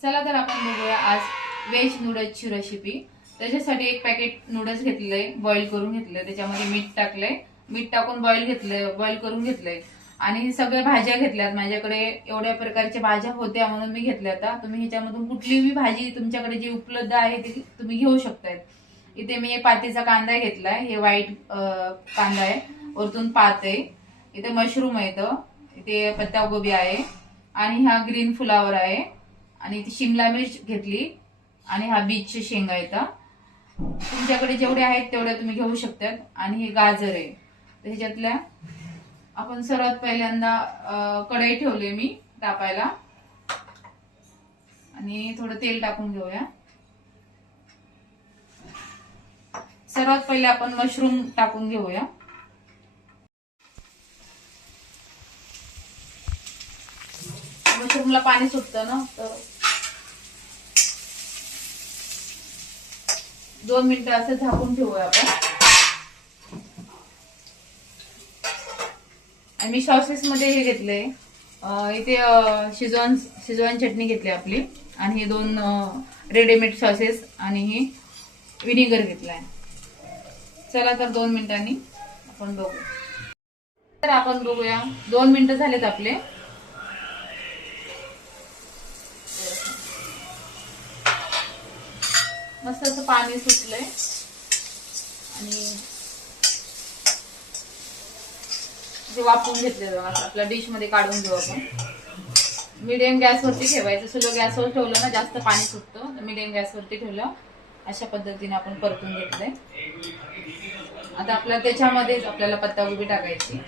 चला तर आपण बघूया आज व्हेज नूडल्सची रेसिपी। त्याच्यासाठी एक पॅकेट नूडल्स घेतलंय, बॉईल करून घेतलंय, त्याच्यामध्ये मीठ टाकलंय, मीठ टाकून बॉईल करून घेतलंय आणि सगळ्या भाज्या घेतल्यात। माझ्याकडे एवढ्या प्रकारच्या भाज्या होत्या म्हणून मी घेतल्या। आता तुम्ही ह्याच्यामधून कुठलीही भाजी तुमच्याकडे जी उपलब्ध आहे ती तुम्ही घेऊ शकताय। इथे मी एक पातीचा कांदा घेतलाय, हे व्हाईट कांदा आहे, वरतून पात आहे, इथे मशरूम आहे, इथे पत्तागोबी आहे आणि हा ग्रीन फ्लावर आहे आणि ती शिमला मिर्च घेतली आणि हा बीटचे शेंगा आहेत। तुमच्याकडे जेवढे आहेत तेवढे तुम्ही घेऊ शकतात। आणि हे गाजर आहे। तर ह्याच्यातल्या आपण सर्वात पहिल्यांदा कढई ठेवले मी तापायला आणि थोडं तेल टाकून घेऊया। सर्वात पहिले आपण मशरूम टाकून घेऊया। मशरूमला पाणी सुटतं ना, तर 2 मिनिटं असं झाकून ठेवूया आपण। आणि मी सॉसेस मध्ये हे घेतले, इथे शिजवान चटणी घेतली आपली आणि हे 2 रेडीमेड सॉसेस आणि हे विनेगर घेतलाय। चला तर 2 मिनिटांनी आपण बघू। तर आपण बघूया 2 मिनिटं झालेत आपले। मस्त असं पाणी सुटलंय आणि जे वाफवून घेतलेलं आपल्या डिश मध्ये काढून घेऊ आपण। मीडियम गॅसवरती ठेवायचं, स्लो गॅसवर ठेवलं ना जास्त पाणी सुटतं, तर मीडियम गॅसवरती ठेवलं। अशा पद्धतीने आपण परतून घेतलंय। आता आपल्याला त्याच्यामध्येच आपल्याला पत्तागोबी टाकायची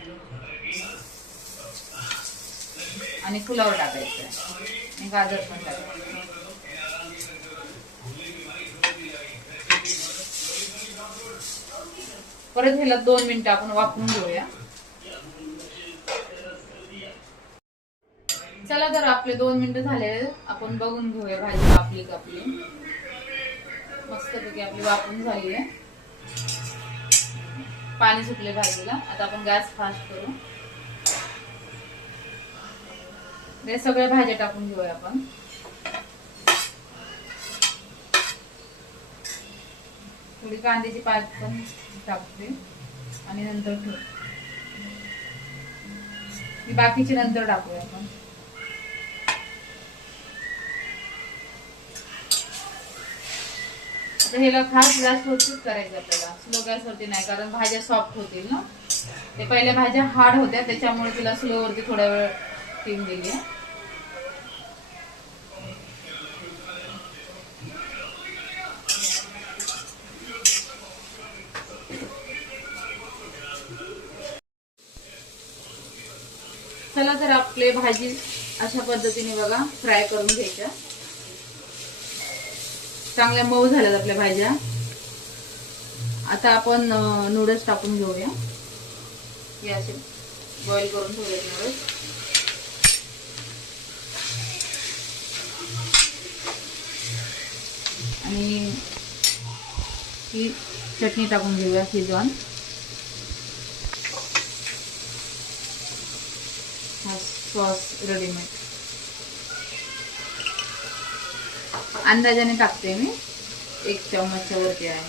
आणि फ्लावर टाकायचं आणि गाजर पण टाकायचं। परत ह्याला 2 मिनिटं आपण वाफवून घेऊया। चला तर आपले 2 मिनिटं झाले, आपण बघून घेऊया भाजी आपली कापली मस्तपैकी आपली वाफवून झाली आहे, पाणी सुटले भाजीला। आता आपण गॅस फास्ट करू, हे सगळ्या भाज्या टाकून घेऊया आपण। थोडी कांद्याची पात पण टाकते आणि नंतर बाकीची नंतर टाकूया आपण। आता ह्याला खास गॅसवरतीच करायचं आपल्याला, स्लो गॅसवरती नाही, कारण भाज्या सॉफ्ट होतील ना। ते पहिल्या भाज्या हार्ड होत्या त्याच्यामुळे तिला स्लो वरती थोडा वेळ स्टीम दिली। चला तर आपले भाजी अशा पद्धतीने बघा फ्राय करून घ्यायच्या। चांगल्या मऊ झाल्यात आपल्या भाज्या। आता आपण नूडल्स टाकून घेऊया, हे असे बॉईल करून ठेवलेत नूडल्स। आणि ही चटणी टाकून घेऊया शिजवान, सॉस रेडीमेड अंदाजाने टाकते मी, 1 चमचच्या वरती आहे।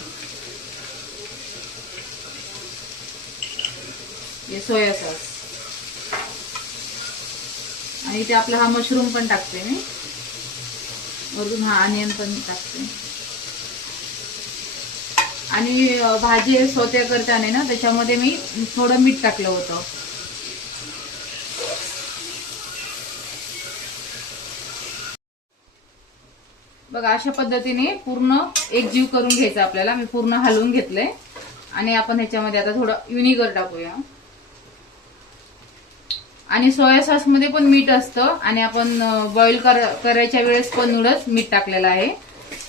हे सोया सॉस आणि इथे आपला हा मशरूम पण टाकते मी, वरून हा ऑनियन पण टाकते। आणि भाजी सोते करताना ना त्याच्यामध्ये मी थोडं मीठ टाकलं होतं। बघा अशा पद्धतीने पूर्ण एकजीव करून घ्यायचं आपल्याला। मी पूर्ण हलवून घेतलंय आणि आपण ह्याच्यामध्ये आता थोडं विनेगर टाकूया। आणि सोया सॉस मध्ये पण मीठ असतं आणि आपण बॉईल करायच्या वेळेस पण नूडल्स मीठ टाकलेलं आहे,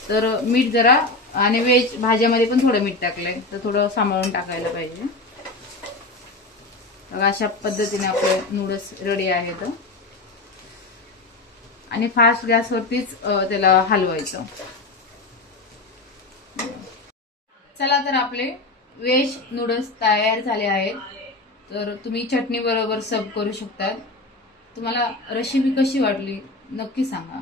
तर मीठ जरा, आणि व्हेज भाज्यामध्ये पण थोडं मीठ टाकलंय, तर थोडं सांभाळून टाकायला पाहिजे। बघा अशा पद्धतीने आपले नूडल्स रेडी आहेत आणि फास्ट गॅसवरतीच त्याला हलवायचं। चला तर आपले व्हेज नूडल्स तयार झाले आहेत, तर तुम्ही चटणी बरोबर सर्व करू शकता। तुम्हाला रेसिपी कशी वाटली नक्की सांगा।